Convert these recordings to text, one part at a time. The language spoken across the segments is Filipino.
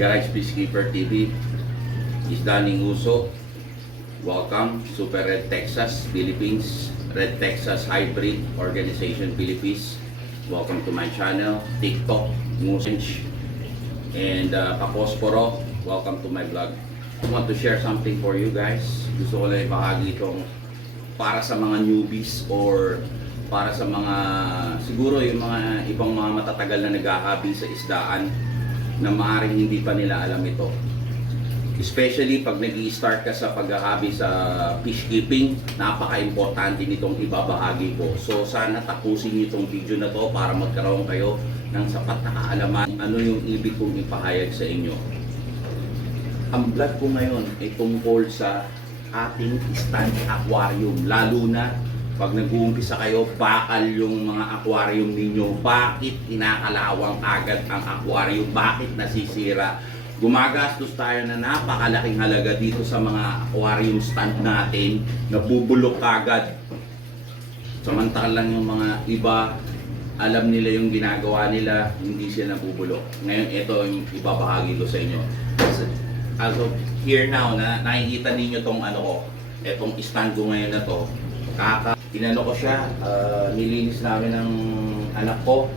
Garage Peacekeeper TV. Isda ng Uso. Welcome, Super Red Texas, Philippines. Red Texas Hybrid Organization Philippines. Welcome to my channel. TikTok, Musench. And Kaposporo, welcome to my vlog. I want to share something for you guys. Gusto ko lang ibahagi itong para sa mga newbies or para sa mga siguro yung mga ibang mga matatagal na naghahabi sa isdaan na maaaring hindi pa nila alam ito. Especially pag nag-i-start ka sa paghahabi sa fish keeping, napaka-importante nitong ibabahagi ko. So sana tapusin niyo itong video na to para magkaroon kayo ng sapat na kaalaman ano yung ibig kong ipahayag sa inyo. Ang vlog ko ngayon ay tungkol sa ating stand aquarium, lalo na pag nag-uumpisa kayo, bakal yung mga aquarium ninyo. Bakit kinakalawang agad ang aquarium? Bakit nasisira? Gumagastos tayo na napakalaking halaga dito sa mga aquarium stand natin, nabubulok agad. Samantalang yung mga iba, alam nila yung ginagawa nila, hindi sila nabubulok. Ngayon, ito yung ibabahagi ko sa inyo. As of here now, nakikita ninyo tong ano ko, itong stand ko ngayon na to. Inano ko siya, nilinis namin ng anak ko,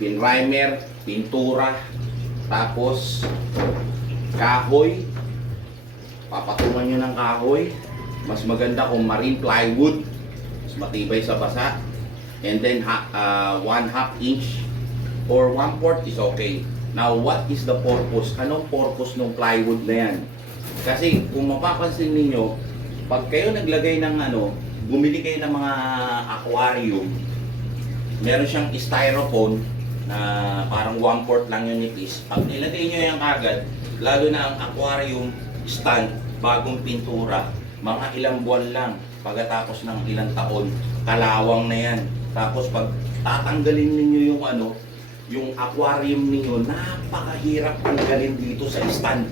pinrimer, pintura, tapos kahoy, papatungan nyo ng kahoy. Mas maganda kung marine plywood, mas matibay sa basa. And then 1/2 inch or 1/4 is okay. Now what is the purpose? Anong purpose ng plywood na yan? Kasi kung mapapansin ninyo, pag kayo naglagay ng bumili kayo ng mga aquarium, meron siyang styrofoam na parang 1/4 lang yung nipis. Pag nilagay nyo yan agad, lalo na ang aquarium stand, bagong pintura, mga ilang buwan lang, pagkatapos ng ilang taon, kalawang na yan. Tapos pag tatanggalin ninyo yung aquarium ninyo, napakahirap tanggalin dito sa stand.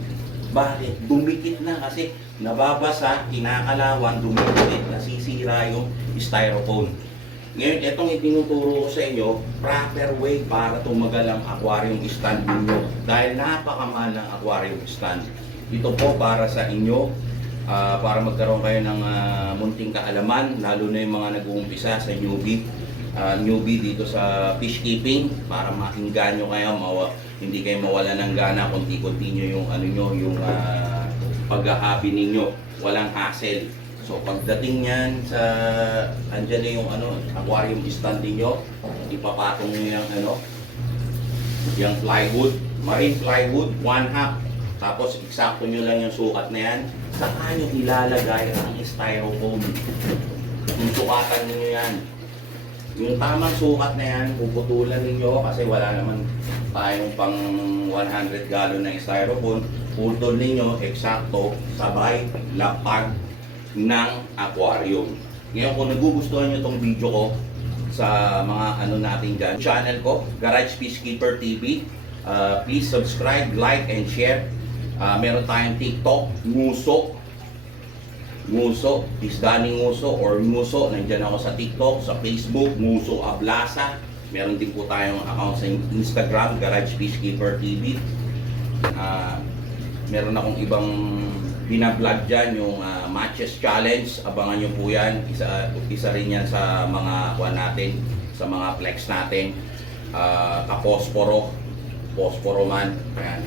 Bakit? Dumikit na kasi nababasa, kinakalawan, dumikit, nasisira yung styrofoam. Ngayon, itong itinuturo ko sa inyo, proper way para tumagal ang aquarium stand ninyo. Dahil napakamahal ng aquarium stand. Ito po para sa inyo, para magkaroon kayo ng munting kaalaman, lalo na yung mga nag-uumpisa sa newbie dito sa fish keeping, para mainggan nyo kayo, hindi kayo mawala ng gana kung continue yung yung paghahabi ninyo, walang hassle. So pagdating yan sa andyan na yung aquarium stand niyo, ipapatong niyo yung plywood, marine plywood 1/2, tapos eksakto niyo lang yung sukat na yan, saka niyo ilalagay ang styrofoam. Yung sukatan niyo yan, yung tamang sukat na yan, puputulan ninyo kasi wala naman tayong pang 100 gallon na styrofoam. Putol ninyo, eksakto, sabay, lapag ng aquarium. Ngayon, kung nagugustuhan nyo itong video ko sa mga natin dyan, channel ko, Garage Peacekeeper TV, please subscribe, like, and share. Meron tayong TikTok, Muso, Isda ng Uso or Muso, nandyan ako sa TikTok, sa Facebook, Muso Ablasa. Meron din po tayong account sa Instagram, Garage Peacekeeper TV. Meron akong ibang binablog dyan, yung matches challenge, abangan nyo po yan, isa rin yan sa mga natin, sa mga flex natin. Kaposporo, man, ayan.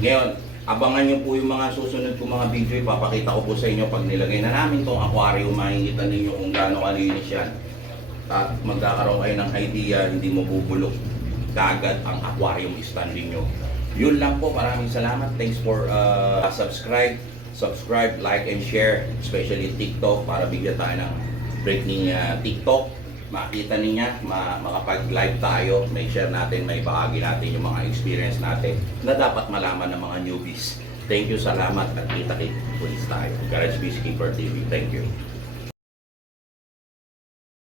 Ngayon, abangan nyo po yung mga susunod ko mga video, ipapakita ko po sa inyo pag nilagay na namin tong aquarium, makikita ninyo kung gaano kalinis yan. At magkakaroon kayo ng idea, hindi mabubulok kagad ang aquarium stand niyo. Yun lang po, maraming salamat. Thanks for subscribe, like, and share, especially TikTok, para bigyan tayo ng breaking TikTok. Makita niya, makapag-live tayo, may share natin, may bahagi natin yung mga experience natin na dapat malaman ng mga newbies. Thank you, salamat, at kita-kit ulit tayo. Garage Peacekeeper TV, thank you.